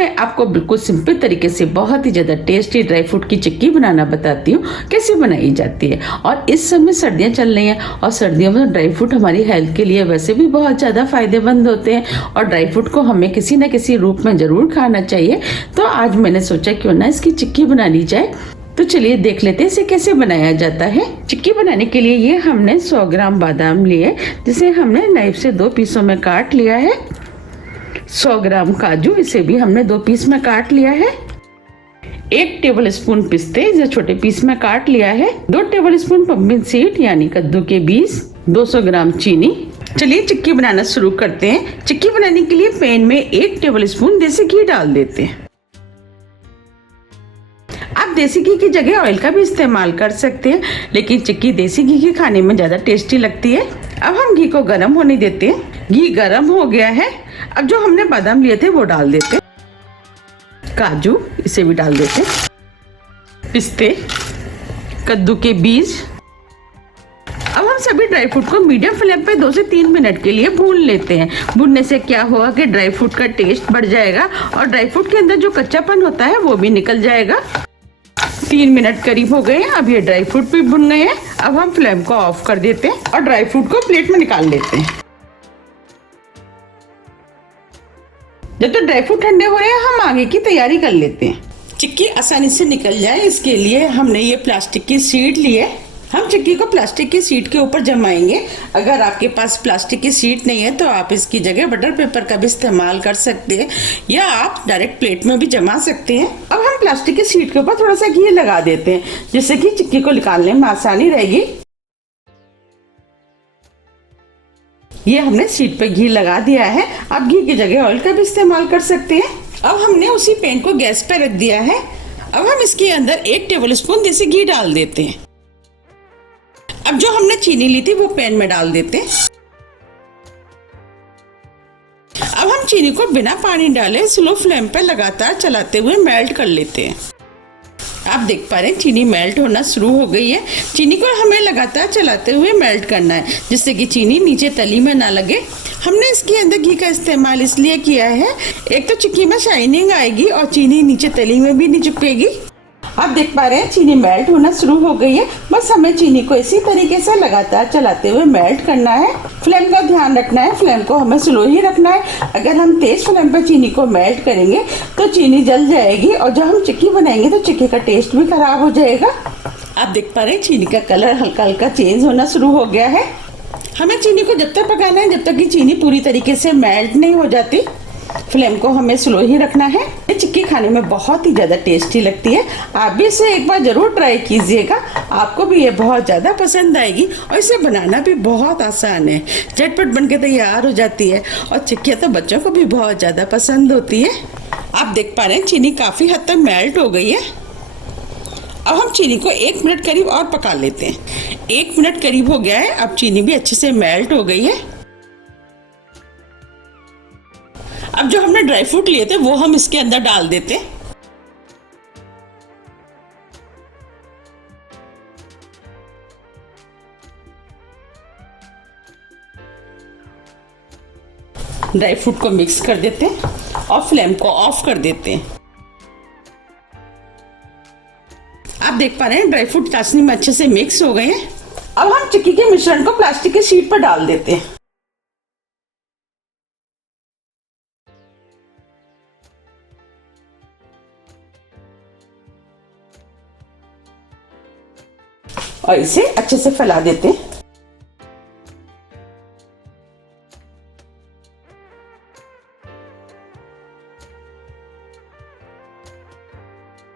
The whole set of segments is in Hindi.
मैं आपको बिल्कुल सिंपल तरीके से बहुत ही ज़्यादा टेस्टी ड्राई फ्रूट की चिक्की बनाना बताती हूँ, कैसे बनाई जाती है। और इस समय सर्दियाँ चल रही हैं और सर्दियों में ड्राई फ्रूट हमारी हेल्थ के लिए वैसे भी बहुत ज़्यादा फायदेमंद होते हैं और ड्राई फ्रूट को हमें किसी न किसी रूप में ज़रूर खाना चाहिए। तो आज मैंने सोचा क्यों ना इसकी चिक्की बना ली जाए। तो चलिए देख लेते हैं इसे कैसे बनाया जाता है। चिक्की बनाने के लिए ये हमने 100 ग्राम बादाम लिए, जिसे हमने नाइफ से 2 पीसों में काट लिया है। 100 ग्राम काजू, इसे भी हमने 2 पीस में काट लिया है। 1 टेबलस्पून पिस्ते, इसे छोटे पीस में काट लिया है। 2 टेबलस्पून पंपकिन सीड यानी कद्दू के बीज, 200 ग्राम चीनी। चलिए चिक्की बनाना शुरू करते हैं। चिक्की बनाने के लिए पैन में 1 टेबलस्पून देसी घी डाल देते हैं। आप देसी घी की जगह ऑयल का भी इस्तेमाल कर सकते हैं, लेकिन चिक्की देसी घी की खाने में ज़्यादा टेस्टी लगती है। अब हम घी को गर्म होने देते हैं। घी गर्म हो गया है। अब जो हमने बादाम लिए थे वो डाल देते हैं। काजू, इसे भी डाल देते हैं। पिस्ते, कद्दू के बीज। अब हम सभी ड्राई फ्रूट को मीडियम फ्लेम पे 2 से 3 मिनट के लिए भून लेते हैं। भूनने से क्या होगा कि ड्राई फ्रूट का टेस्ट बढ़ जाएगा और ड्राई फ्रूट के अंदर जो कच्चापन होता है वो भी निकल जाएगा। 3 मिनट करीब हो गए हैं। अब ये ड्राई फ्रूट भी भुन गए हैं। अब हम फ्लेम को ऑफ कर देते हैं और ड्राई फ्रूट को प्लेट में निकाल लेते हैं। जब तक ड्राई फ्रूट ठंडे हो रहे हैं हम आगे की तैयारी कर लेते हैं। चिक्की आसानी से निकल जाए इसके लिए हमने ये प्लास्टिक की शीट ली है। हम चिक्की को प्लास्टिक की शीट के ऊपर जमाएंगे। अगर आपके पास प्लास्टिक की शीट नहीं है तो आप इसकी जगह बटर पेपर का भी इस्तेमाल कर सकते हैं या आप डायरेक्ट प्लेट में भी जमा सकते हैं। अब हम प्लास्टिक की शीट के ऊपर थोड़ा सा घी लगा देते हैं, जिससे कि चिक्की को निकालने में आसानी रहेगी। ये हमने शीट पे घी लगा दिया है। अब घी की जगह ऑयल का भी इस्तेमाल कर सकते हैं। अब हमने उसी पैन को गैस पे रख दिया है। अब हम इसके अंदर 1 टेबलस्पून देसी घी डाल देते हैं। अब जो हमने चीनी ली थी वो पैन में डाल देते हैं। अब हम चीनी को बिना पानी डाले स्लो फ्लेम पे लगातार चलाते हुए मेल्ट कर लेते हैं। आप देख पा रहे हैं चीनी मेल्ट होना शुरू हो गई है। चीनी को हमें लगातार चलाते हुए मेल्ट करना है, जिससे कि चीनी नीचे तली में ना लगे। हमने इसके अंदर घी का इस्तेमाल इसलिए किया है, एक तो चिक्की में शाइनिंग आएगी और चीनी नीचे तली में भी नहीं चिपकेगी। आप देख पा रहे हैं चीनी मेल्ट होना शुरू हो गई है। बस हमें चीनी को इसी तरीके से लगातार चलाते हुए मेल्ट करना है। फ्लेम का ध्यान रखना है, फ्लेम को हमें स्लो ही रखना है। अगर हम तेज फ्लेम पर चीनी को मेल्ट करेंगे तो चीनी जल जाएगी और जब हम चिक्की बनाएंगे तो चिक्की का टेस्ट भी खराब हो जाएगा। आप देख पा रहे हैं चीनी का कलर हल्का हल्का चेंज होना शुरू हो गया है। हमें चीनी को जब तक पकाना है जब तक कि चीनी पूरी तरीके से मेल्ट नहीं हो जाती। फ्लेम को हमें स्लो ही रखना है। ये चिक्की खाने में बहुत ही ज़्यादा टेस्टी लगती है। आप भी इसे एक बार ज़रूर ट्राई कीजिएगा, आपको भी ये बहुत ज़्यादा पसंद आएगी। और इसे बनाना भी बहुत आसान है, झटपट बनके तैयार हो जाती है और चिक्कियाँ तो बच्चों को भी बहुत ज़्यादा पसंद होती है। आप देख पा रहे हैं चीनी काफ़ी हद तक मेल्ट हो गई है। अब हम चीनी को 1 मिनट करीब और पका लेते हैं। 1 मिनट करीब हो गया है। अब चीनी भी अच्छे से मेल्ट हो गई है। अब जो हमने ड्राई फ्रूट लिए थे वो हम इसके अंदर डाल देते हैं। ड्राई फ्रूट को मिक्स कर देते हैं और फ्लेम को ऑफ कर देते हैं। आप देख पा रहे हैं ड्राई फ्रूट चाशनी में अच्छे से मिक्स हो गए हैं। अब हम चिक्की के मिश्रण को प्लास्टिक की शीट पर डाल देते हैं। और इसे अच्छे से फैला देते हैं।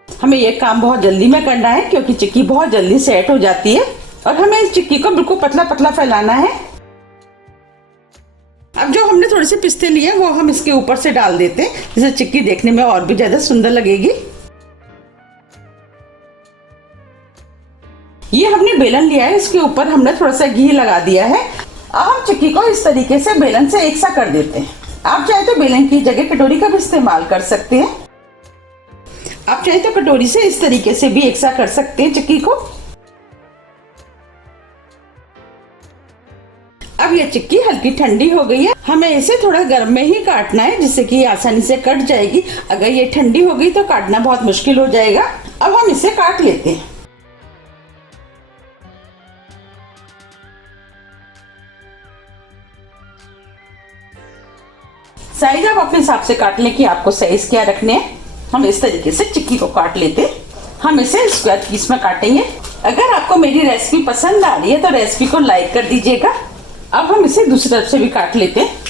हमें यह काम बहुत जल्दी में करना है क्योंकि चिक्की बहुत जल्दी सेट हो जाती है और हमें इस चिक्की को बिल्कुल पतला पतला फैलाना है। अब जो हमने थोड़े से पिस्ते लिए वो हम इसके ऊपर से डाल देते हैं, जिससे चिक्की देखने में और भी ज्यादा सुंदर लगेगी। ये हमने बेलन लिया है, इसके ऊपर हमने थोड़ा सा घी लगा दिया है। अब हम चिक्की को इस तरीके से बेलन से एक सा कर देते हैं। आप चाहे तो बेलन की जगह कटोरी का भी इस्तेमाल कर सकते हैं। आप चाहे तो कटोरी से इस तरीके से भी एक सा कर सकते हैं चिक्की को। अब ये चिक्की हल्की ठंडी हो गई है, हमें इसे थोड़ा गर्म में ही काटना है जिससे कि आसानी से कट जाएगी। अगर ये ठंडी हो गई तो काटना बहुत मुश्किल हो जाएगा। अब हम इसे काट लेते हैं। साइज आप अपने हिसाब से काट लें कि आपको साइज क्या रखने हैं। हम इस तरीके से चिक्की को काट लेते हैं। हम इसे स्क्वायर पीस में काटेंगे। अगर आपको मेरी रेसिपी पसंद आ रही है तो रेसिपी को लाइक कर दीजिएगा। अब हम इसे दूसरी तरफ से भी काट लेते हैं।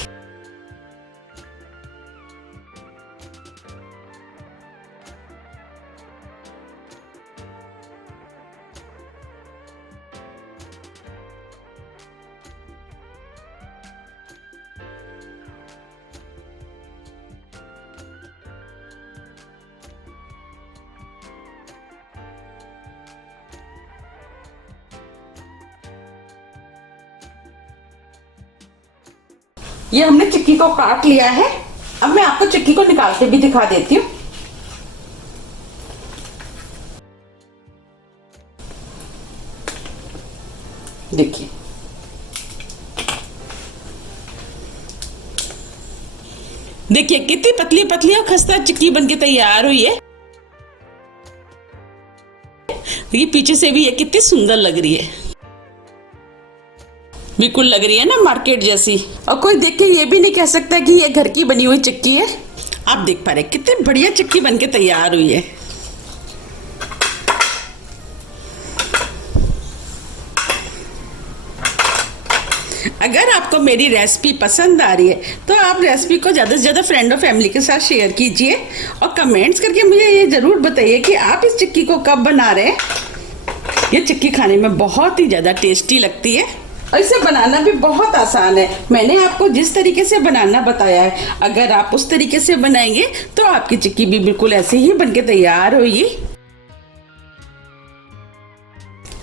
ये हमने चिक्की को काट लिया है। अब मैं आपको चिक्की को निकाल के भी दिखा देती हूँ। देखिए, देखिए कितनी पतली पतली और खस्ता चिक्की बनके तैयार हुई है। ये पीछे से भी ये कितनी सुंदर लग रही है, बिल्कुल लग रही है ना मार्केट जैसी। और कोई देख के ये भी नहीं कह सकता कि ये घर की बनी हुई चिक्की है। आप देख पा रहे कितनी बढ़िया चिक्की बनके तैयार हुई है। अगर आपको मेरी रेसिपी पसंद आ रही है तो आप रेसिपी को ज़्यादा से ज़्यादा फ्रेंड और फैमिली के साथ शेयर कीजिए और कमेंट्स करके मुझे ये ज़रूर बताइए कि आप इस चिक्की को कब बना रहे हैं। ये चिक्की खाने में बहुत ही ज़्यादा टेस्टी लगती है और इसे बनाना भी बहुत आसान है। मैंने आपको जिस तरीके से बनाना बताया है, अगर आप उस तरीके से बनाएंगे तो आपकी चिक्की भी बिल्कुल ऐसे ही बनके तैयार होगी।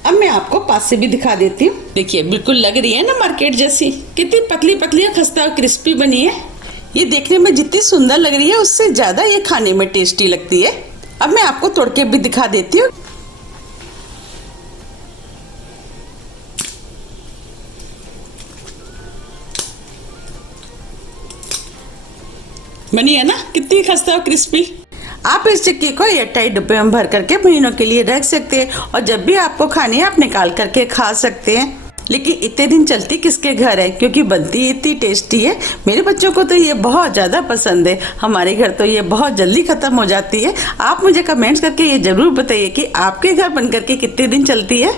अब मैं आपको पास से भी दिखा देती हूँ। देखिए बिल्कुल लग रही है ना मार्केट जैसी, कितनी पतली पतली खस्ता और क्रिस्पी बनी है। ये देखने में जितनी सुंदर लग रही है उससे ज्यादा ये खाने में टेस्टी लगती है। अब मैं आपको तोड़ के भी दिखा देती हूँ। बनी है ना कितनी खस्ता और क्रिस्पी। आप इस चिक्की को एयरटाइट डिब्बे में भर करके महीनों के लिए रख सकते हैं और जब भी आपको खानी है आप निकाल करके खा सकते हैं। लेकिन इतने दिन चलती किसके घर है, क्योंकि बनती इतनी टेस्टी है। मेरे बच्चों को तो ये बहुत ज़्यादा पसंद है। हमारे घर तो ये बहुत जल्दी ख़त्म हो जाती है। आप मुझे कमेंट्स करके ये ज़रूर बताइए कि आपके घर बन करके कितने दिन चलती है।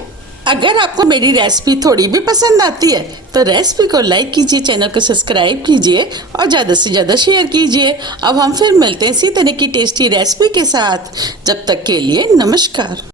अगर आपको मेरी रेसिपी थोड़ी भी पसंद आती है तो रेसिपी को लाइक कीजिए, चैनल को सब्सक्राइब कीजिए और ज़्यादा से ज़्यादा शेयर कीजिए। अब हम फिर मिलते हैं इसी तरह की टेस्टी रेसिपी के साथ। जब तक के लिए नमस्कार।